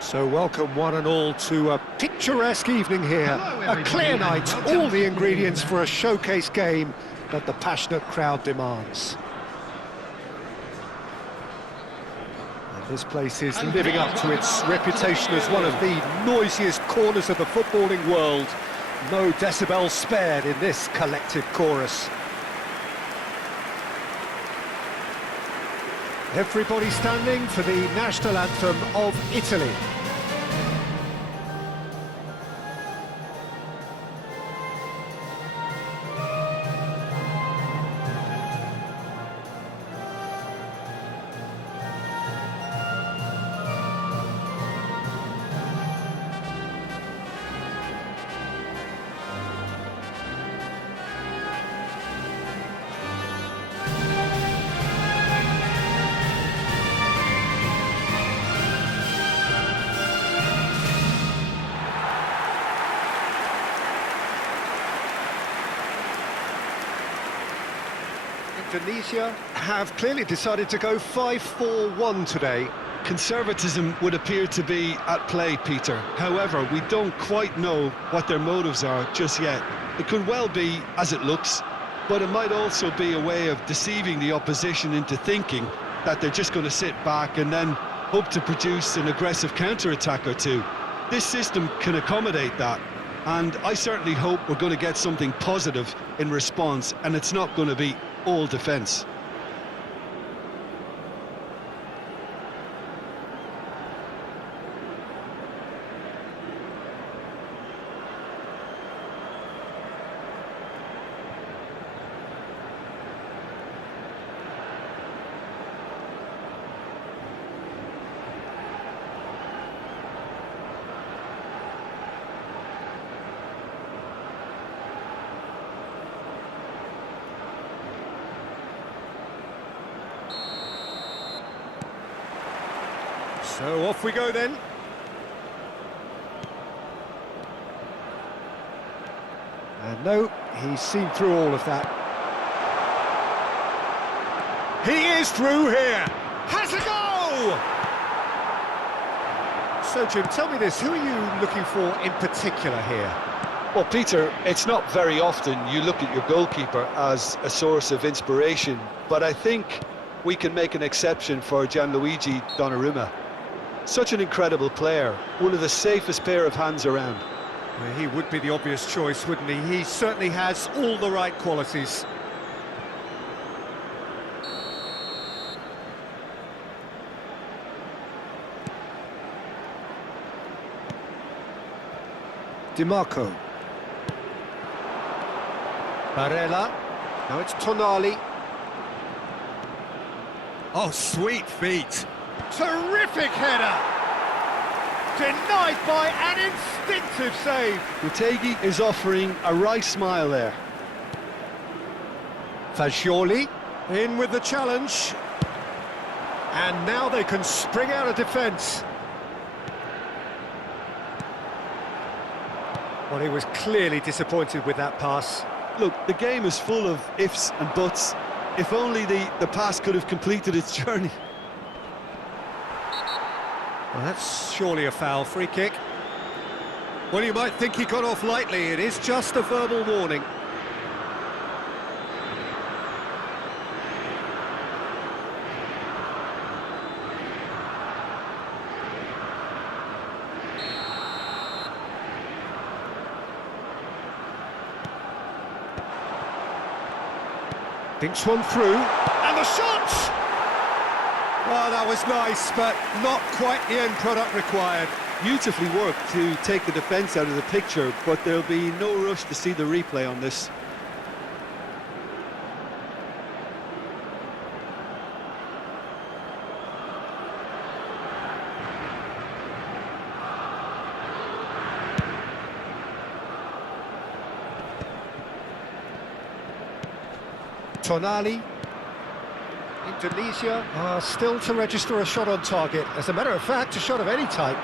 So welcome one and all to a picturesque evening here. A clear night, all the ingredients for a showcase game that the passionate crowd demands. And this place is living up to its reputation as one of the noisiest corners of the footballing world. No decibels spared in this collective chorus. Everybody standing for the national anthem of Italy. Indonesia have clearly decided to go 5-4-1 today. Conservatism would appear to be at play, Peter. However, we don't quite know what their motives are just yet. It could well be as it looks, but it might also be a way of deceiving the opposition into thinking that they're just going to sit back and then hope to produce an aggressive counter-attack or two. This system can accommodate that, and I certainly hope we're going to get something positive in response, and it's not going to be all defence. So off we go then. And no, he's seen through all of that. He is through here. Has a goal! So Jim, tell me this, who are you looking for in particular here? Well, Peter, it's not very often you look at your goalkeeper as a source of inspiration, but I think we can make an exception for Gianluigi Donnarumma. Such an incredible player, one of the safest pair of hands around. Well, he would be the obvious choice, wouldn't he? He certainly has all the right qualities. Di Marco. Barella. Now it's Tonali. Oh, sweet feet. Terrific header! Denied by an instinctive save. Mutegi is offering a wry smile there. Fagioli in with the challenge. And now they can spring out of defence. Well, he was clearly disappointed with that pass. Look, the game is full of ifs and buts. If only the pass could have completed its journey. Well, that's surely a foul. Free kick. Well, you might think he got off lightly. It is just a verbal warning. Thinks one through. And the shot! Well, that was nice, but not quite the end product required. Beautifully worked to take the defence out of the picture, but there'll be no rush to see the replay on this. Tonali. Indonesia are still to register a shot on target. As a matter of fact, a shot of any type.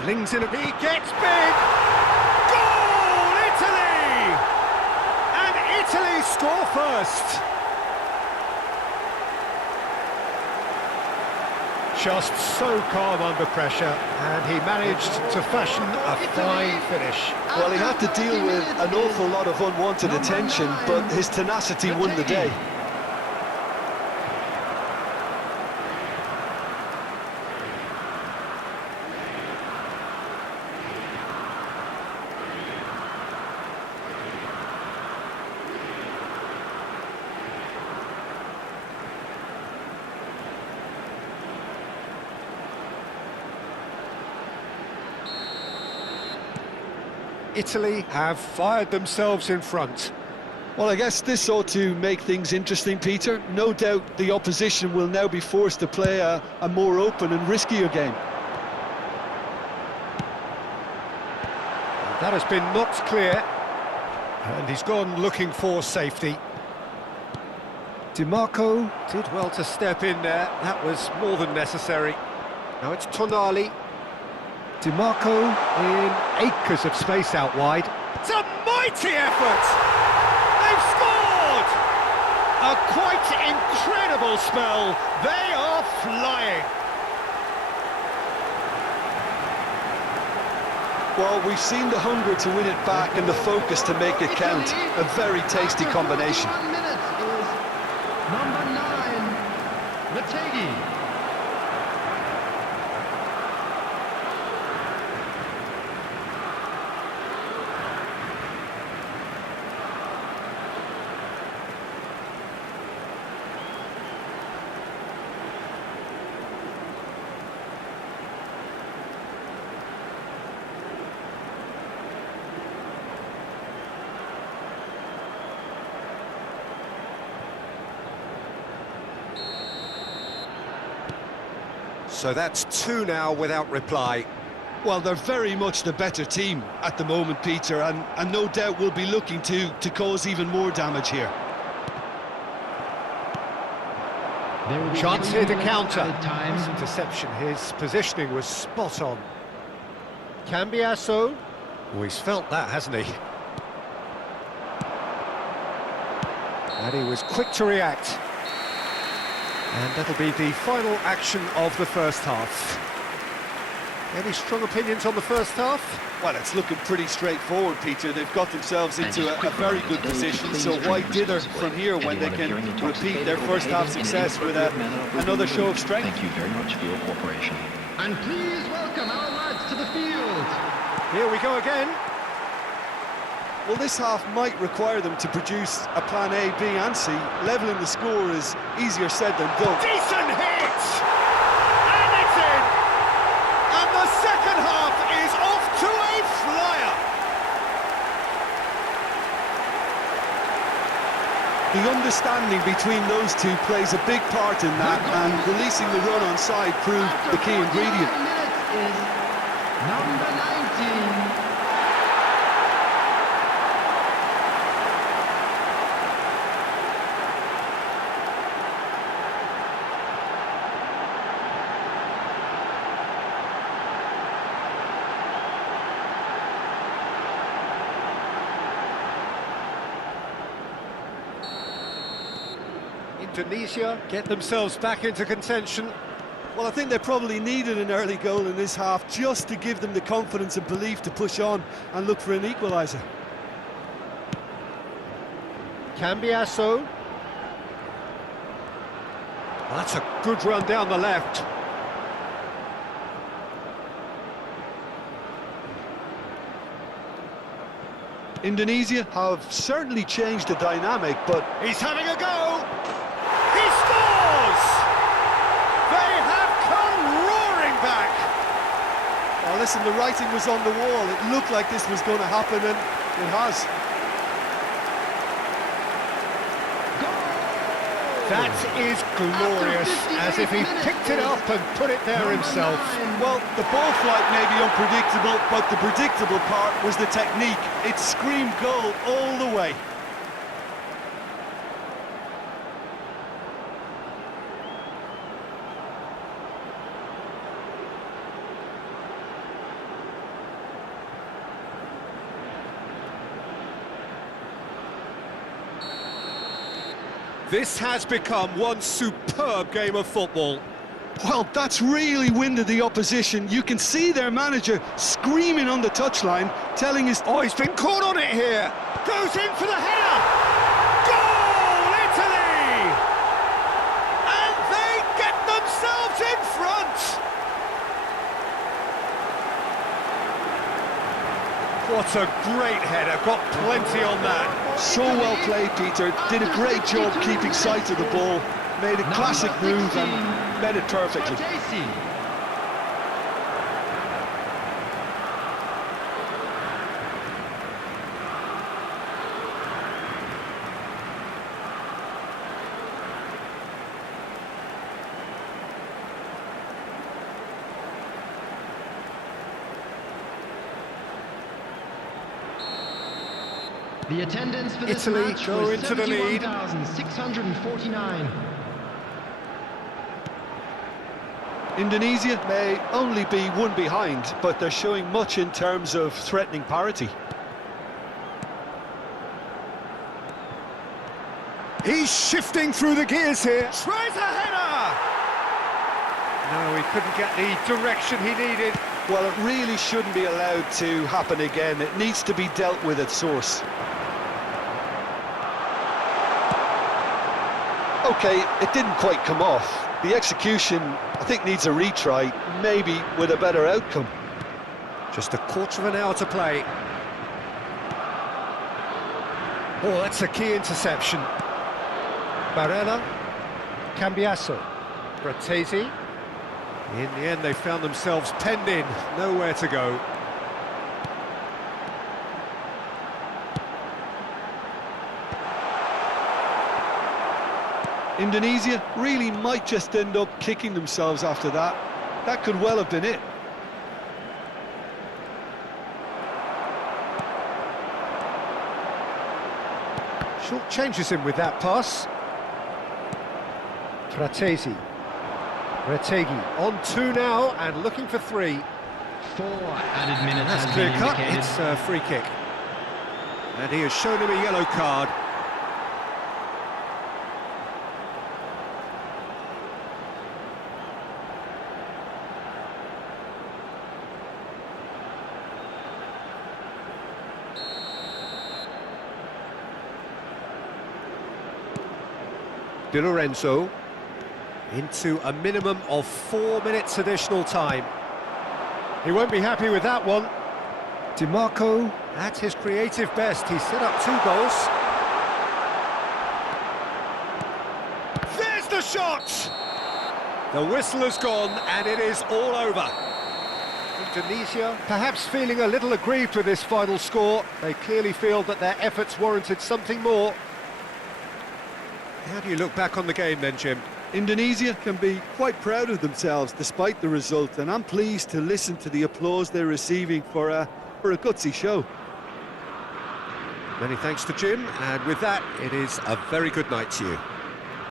Flings in a... He gets big! Goal! Italy! And Italy score first. Just so calm under pressure, and he managed to fashion a fine finish. Well, he had to deal with an awful lot of unwanted attention, but his tenacity won the day. Italy have fired themselves in front. Well, I guess this ought to make things interesting, Peter. No doubt the opposition will now be forced to play a more open and riskier game. That has been knocked clear, and he's gone looking for safety. DiMarco did well to step in there, that was more than necessary. Now it's Tonali. DiMarco in acres of space out wide. It's a mighty effort! They've scored! A quite incredible spell. They are flying. Well, we've seen the hunger to win it back and the focus to make it count. A very tasty combination. Number 9, Mategi. So that's 2 now without reply. Well, they're very much the better team at the moment, Peter, and no doubt will be looking to cause even more damage here. Chance here to counter. Nice interception, his positioning was spot on. Cambiasso, oh, he's felt that, hasn't he? And he was quick to react. And that'll be the final action of the first half. Any strong opinions on the first half? Well, it's looking pretty straightforward, Peter. They've got themselves into a very good position, so why dither from here when they can repeat their first half success with another show of strength? Thank you very much for your cooperation. And please welcome our lads to the field. Here we go again. Well, this half might require them to produce a plan A, B and C. Levelling the score is easier said than done. Decent hit! And it's in! And the second half is off to a flyer! The understanding between those two plays a big part in that, and releasing the run on side proved the key ingredient. Is number 19. Indonesia get themselves back into contention. Well, I think they probably needed an early goal in this half just to give them the confidence and belief to push on and look for an equaliser. Cambiasso. Well, that's a good run down the left. Indonesia have certainly changed the dynamic, but He's having a go! He scores! They have come roaring back! oh, listen, the writing was on the wall. It looked like this was going to happen, and it has. That is glorious, as if he picked it up and put it there himself. Well, the ball flight may be unpredictable, but the predictable part was the technique. It screamed goal all the way. This has become one superb game of football. Well, that's really winded the opposition. You can see their manager screaming on the touchline, telling his... Oh, he's been caught on it here. Goes in for the header. Goal, Italy! And they get themselves in front. What a great header. Got plenty on that. So well played, Peter. Did a great job keeping sight of the ball. Made a classic move and met it perfectly. The attendance for this Italy match go was into the lead. 71,649. Indonesia may only be one behind, but they're showing much in terms of threatening parity. He's shifting through the gears here. Tries a header. No, he couldn't get the direction he needed. Well, it really shouldn't be allowed to happen again. It needs to be dealt with at source. Okay, it didn't quite come off. The execution, I think, needs a retry, maybe with a better outcome. Just a quarter of an hour to play. Oh, that's a key interception. Barella, Cambiasso, Bratesi. In the end, they found themselves penned in, nowhere to go. Indonesia really might just end up kicking themselves after that. That could well have been it. Short changes him with that pass. Bratesi. Retegi on 2 now and looking for 3. 4 added minutes That's has clear been cut. indicated. It's a free kick. And he has shown him a yellow card. Di Lorenzo into a minimum of 4 minutes additional time. He won't be happy with that one. DiMarco at his creative best. He set up 2 goals. There's the shot! The whistle has gone and it is all over. Indonesia perhaps feeling a little aggrieved with this final score. They clearly feel that their efforts warranted something more. How do you look back on the game then, Jim? Indonesia can be quite proud of themselves despite the result, and I'm pleased to listen to the applause they're receiving for a gutsy show. Many thanks to Jim, and with that, it is a very good night to you.